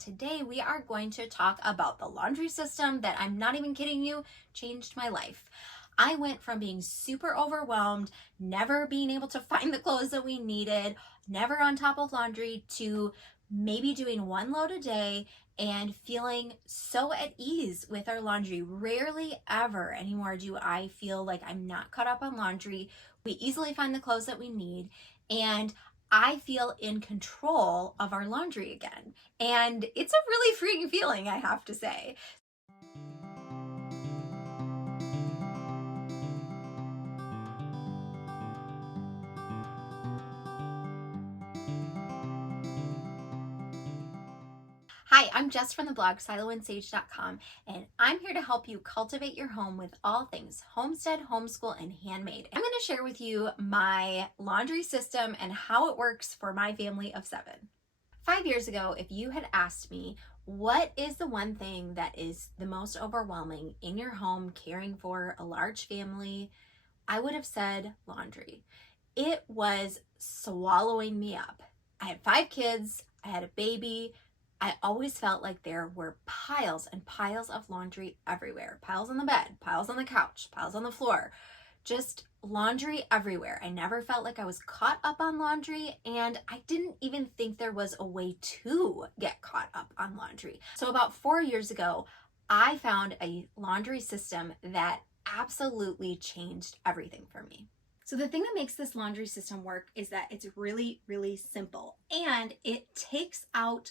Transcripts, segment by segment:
Today we are going to talk about the laundry system that, I'm not even kidding you, changed my life. I went from being super overwhelmed, never being able to find the clothes that we needed, never on top of laundry, to maybe doing one load a day and feeling so at ease with our laundry. Rarely ever anymore do I feel like I'm not caught up on laundry. We easily find the clothes that we need, and I feel in control of our laundry again. And it's a really freeing feeling, I have to say. Hi, I'm Jess from the blog siloandsage.com, and I'm here to help you cultivate your home with all things homestead, homeschool, and handmade. I'm going to share with you my laundry system and how it works for my family of 7. 5 years ago, if you had asked me, what is the one thing that is the most overwhelming in your home caring for a large family, I would have said laundry. It was swallowing me up. I had 5 kids, I had a baby. I always felt like there were piles and piles of laundry everywhere. Piles on the bed, piles on the couch, piles on the floor, just laundry everywhere. I never felt like I was caught up on laundry, and I didn't even think there was a way to get caught up on laundry. So about 4 years ago, I found a laundry system that absolutely changed everything for me. So the thing that makes this laundry system work is that it's really, really simple, and it takes out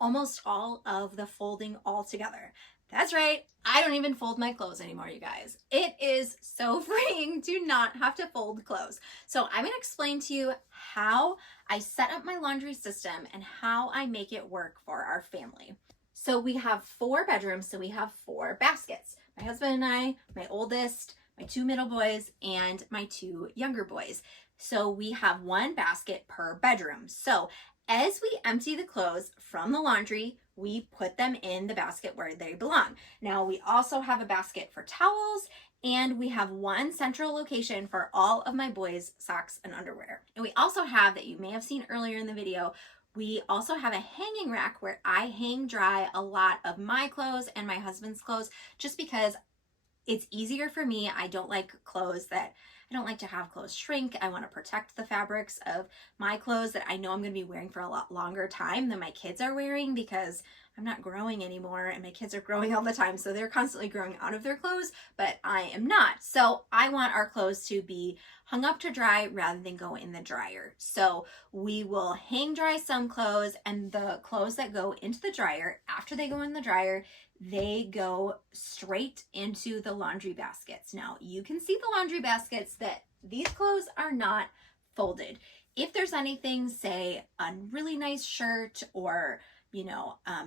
almost all of the folding altogether. That's right, I don't even fold my clothes anymore, you guys. It is so freeing to not have to fold clothes. So I'm gonna explain to you how I set up my laundry system and how I make it work for our family. So we have 4 bedrooms, so we have 4 baskets. My husband and I, my oldest, my 2 middle boys, and my 2 younger boys. So we have 1 basket per bedroom. So as we empty the clothes from the laundry, we put them in the basket where they belong. Now we also have a basket for towels, and we have 1 central location for all of my boys' socks and underwear. And we also have, that you may have seen earlier in the video, we also have a hanging rack where I hang dry a lot of my clothes and my husband's clothes, just because it's easier for me. I don't like to have clothes shrink. I want to protect the fabrics of my clothes that I know I'm going to be wearing for a lot longer time than my kids are wearing, because I'm not growing anymore and my kids are growing all the time. So they're constantly growing out of their clothes, but I am not. So I want our clothes to be hung up to dry rather than go in the dryer. So we will hang dry some clothes, and the clothes that go into the dryer, after they go in the dryer, they go straight into the laundry baskets. Now you can see the laundry baskets that these clothes are not folded. If there's anything, say a really nice shirt or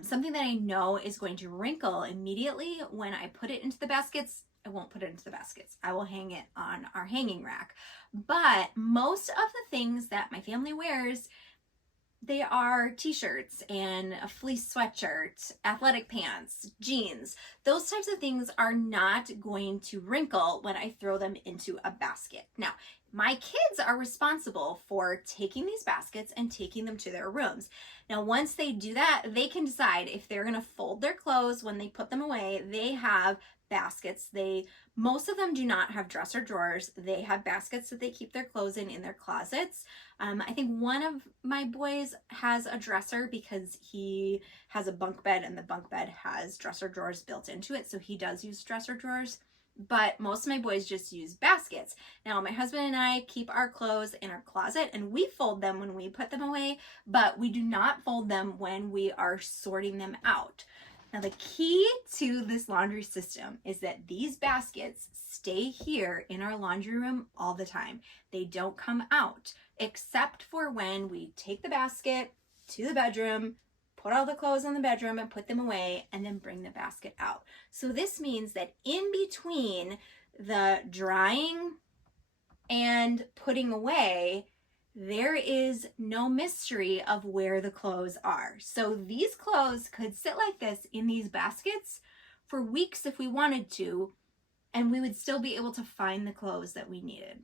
something that I know is going to wrinkle immediately when I put it into the baskets, I won't put it into the baskets. I will hang it on our hanging rack. But most of the things that my family wears, they are t-shirts and a fleece sweatshirt, athletic pants, jeans. Those types of things are not going to wrinkle when I throw them into a basket. Now, my kids are responsible for taking these baskets and taking them to their rooms. Now, once they do that, they can decide if they're going to fold their clothes when they put them away. They have baskets. Most of them do not have dresser drawers. They have baskets that they keep their clothes in their closets. I think one of my boys has a dresser because he has a bunk bed, and the bunk bed has dresser drawers built into it, so he does use dresser drawers. But most of my boys just use baskets. Now, my husband and I keep our clothes in our closet, and we fold them when we put them away, but we do not fold them when we are sorting them out. Now, the key to this laundry system is that these baskets stay here in our laundry room all the time. They don't come out, except for when we take the basket to the bedroom, put all the clothes in the bedroom and put them away, and then bring the basket out. So this means that in between the drying and putting away, there is no mystery of where the clothes are. So these clothes could sit like this in these baskets for weeks if we wanted to, and we would still be able to find the clothes that we needed.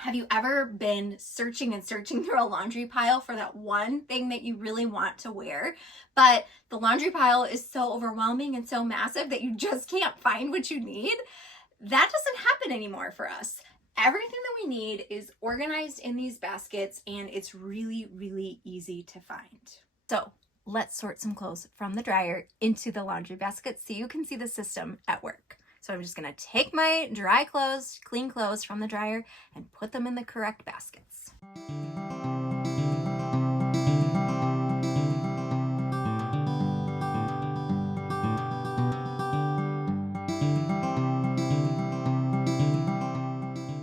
Have you ever been searching and searching through a laundry pile for that one thing that you really want to wear, but the laundry pile is so overwhelming and so massive that you just can't find what you need? That doesn't happen anymore for us. Everything that we need is organized in these baskets, and it's really, really easy to find. So let's sort some clothes from the dryer into the laundry basket so you can see the system at work. So I'm just gonna take my dry clothes, clean clothes from the dryer and put them in the correct baskets.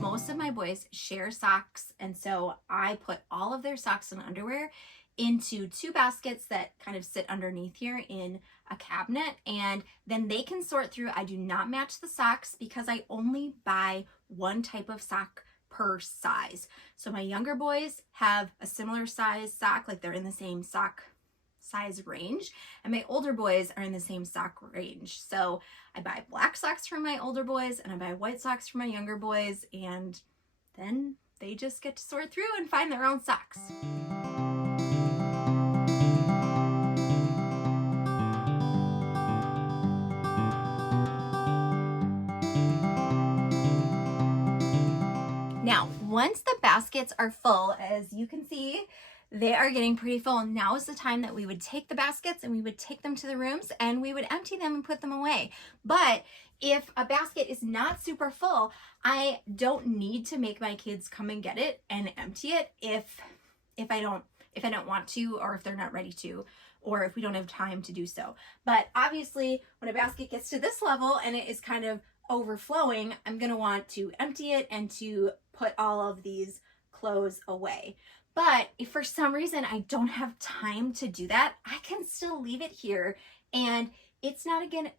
Most of my boys share socks, and so I put all of their socks and underwear into two baskets that kind of sit underneath here in a cabinet, and then they can sort through. I do not match the socks because I only buy one type of sock per size. So my younger boys have a similar size sock, like they're in the same sock size range, and my older boys are in the same sock range. So I buy black socks for my older boys and I buy white socks for my younger boys, and then they just get to sort through and find their own socks. Now, once the baskets are full, as you can see, they are getting pretty full. Now is the time that we would take the baskets and we would take them to the rooms and we would empty them and put them away. But if a basket is not super full, I don't need to make my kids come and get it and empty it if I don't want to, or if they're not ready to, or if we don't have time to do so. But obviously, when a basket gets to this level and it is kind of overflowing, I'm going to want to empty it and to put all of these clothes away. But if for some reason I don't have time to do that, I can still leave it here, and it's not going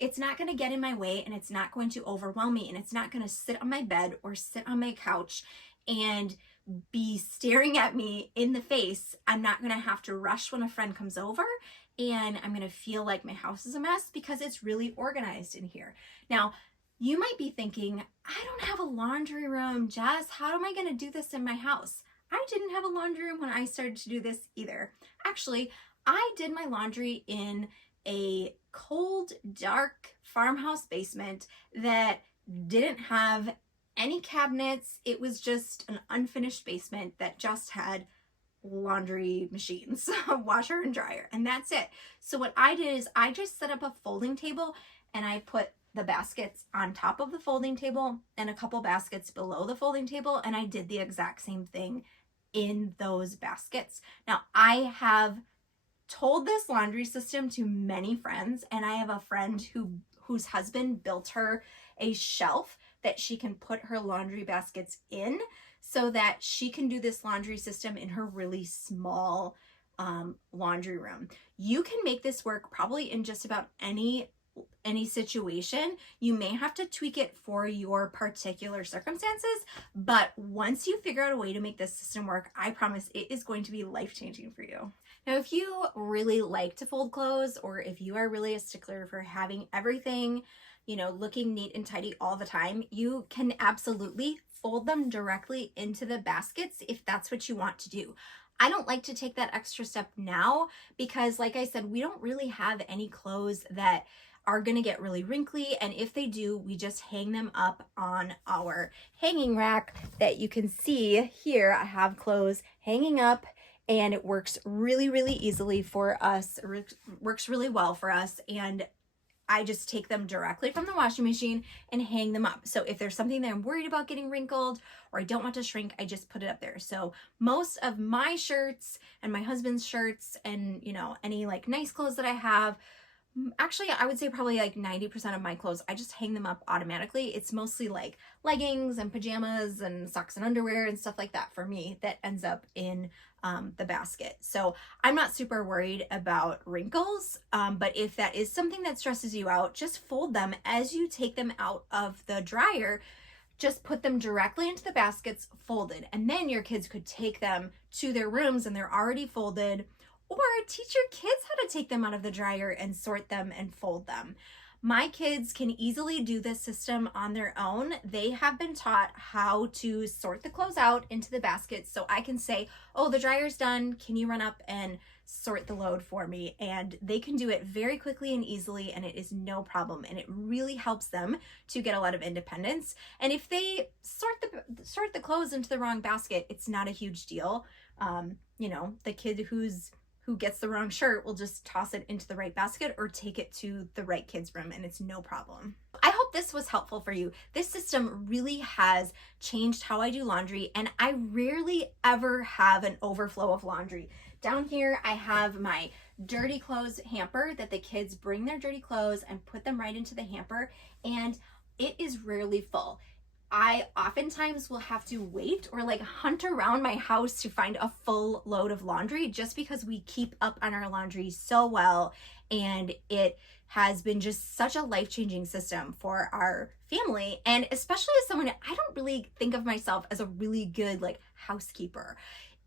to get in my way, and it's not going to overwhelm me, and it's not going to sit on my bed or sit on my couch and be staring at me in the face. I'm not going to have to rush when a friend comes over, and I'm going to feel like my house is a mess because it's really organized in here. Now, you might be thinking, I don't have a laundry room, Jess. How am I going to do this in my house? I didn't have a laundry room when I started to do this either. Actually, I did my laundry in a cold, dark farmhouse basement that didn't have any cabinets. It was just an unfinished basement that just had laundry machines, washer and dryer, and that's it. So what I did is I just set up a folding table and I put the baskets on top of the folding table and a couple baskets below the folding table, and I did the exact same thing in those baskets. Now, I have told this laundry system to many friends, and I have a friend whose husband built her a shelf that she can put her laundry baskets in so that she can do this laundry system in her really small laundry room. You can make this work probably in just about any situation. You may have to tweak it for your particular circumstances, but once you figure out a way to make this system work, I promise it is going to be life-changing for you. Now, if you really like to fold clothes, or if you are really a stickler for having everything, looking neat and tidy all the time, you can absolutely fold them directly into the baskets if that's what you want to do. I don't like to take that extra step now because, like I said, we don't really have any clothes that are going to get really wrinkly, and if they do, we just hang them up on our hanging rack that you can see here. I have clothes hanging up, and it works really, really easily for us. It works really well for us, and I just take them directly from the washing machine and hang them up. So if there's something that I'm worried about getting wrinkled or I don't want to shrink, I just put it up there. So most of my shirts and my husband's shirts and, any like nice clothes that I have, actually, I would say probably like 90% of my clothes, I just hang them up automatically. It's mostly like leggings and pajamas and socks and underwear and stuff like that for me that ends up in the basket. So I'm not super worried about wrinkles, but if that is something that stresses you out, just fold them as you take them out of the dryer. Just put them directly into the baskets folded, and then your kids could take them to their rooms and they're already folded. Or teach your kids how to take them out of the dryer and sort them and fold them. My kids can easily do this system on their own. They have been taught how to sort the clothes out into the baskets. So I can say, oh, the dryer's done. Can you run up and sort the load for me? And they can do it very quickly and easily, and it is no problem. And it really helps them to get a lot of independence. And if they sort the clothes into the wrong basket, it's not a huge deal. You know, the kid who gets the wrong shirt will just toss it into the right basket or take it to the right kid's room, and it's no problem. I hope this was helpful for you. This system really has changed how I do laundry, and I rarely ever have an overflow of laundry. Down here, I have my dirty clothes hamper that the kids bring their dirty clothes and put them right into the hamper, and it is rarely full. I oftentimes will have to wait or like hunt around my house to find a full load of laundry just because we keep up on our laundry so well, and it has been just such a life-changing system for our family. And especially as someone, I don't really think of myself as a really good like housekeeper.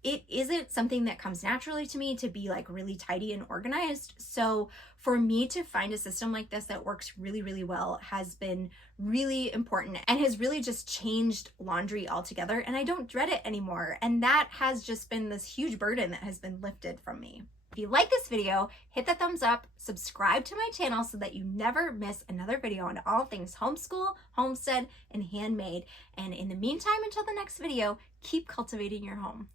It isn't something that comes naturally to me to be like really tidy and organized. So for me to find a system like this that works really, really well has been really important and has really just changed laundry altogether. And I don't dread it anymore. And that has just been this huge burden that has been lifted from me. If you like this video, hit the thumbs up, subscribe to my channel so that you never miss another video on all things homeschool, homestead, and handmade. And in the meantime, until the next video, keep cultivating your home.